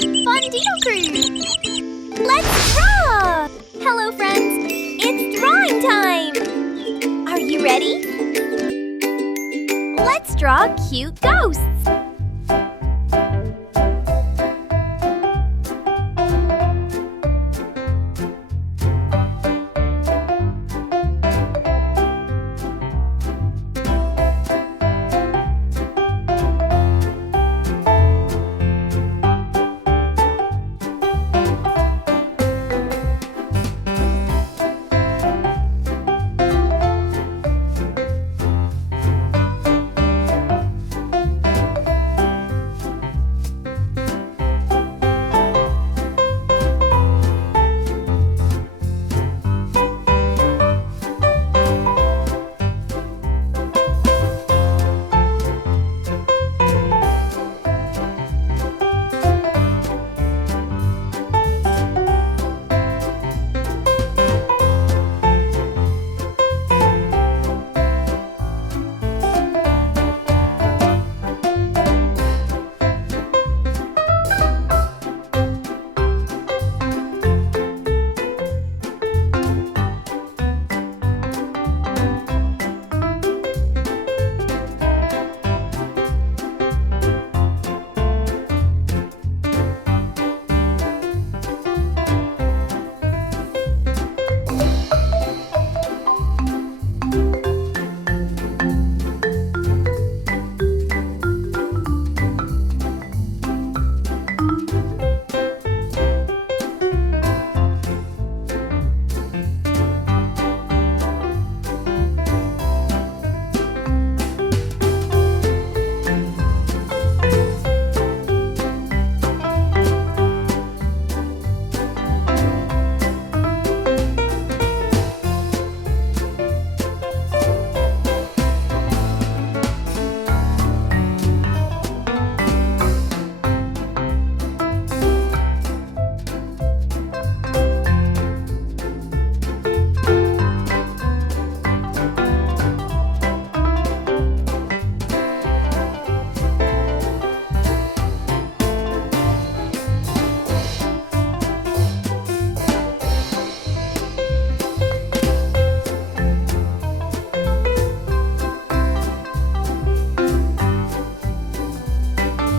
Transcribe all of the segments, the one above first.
Fun Doodle Crew! Let's draw! Hello, friends! It's drawing time! Are you ready? Let's draw cute ghosts!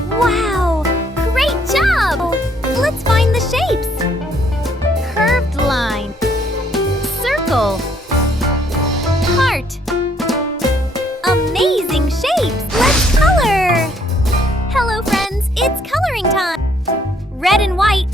Wow! Great job! Let's find the shapes! Curved line, circle, heart. Amazing shapes! Let's color! Hello, friends! It's coloring time! Red and white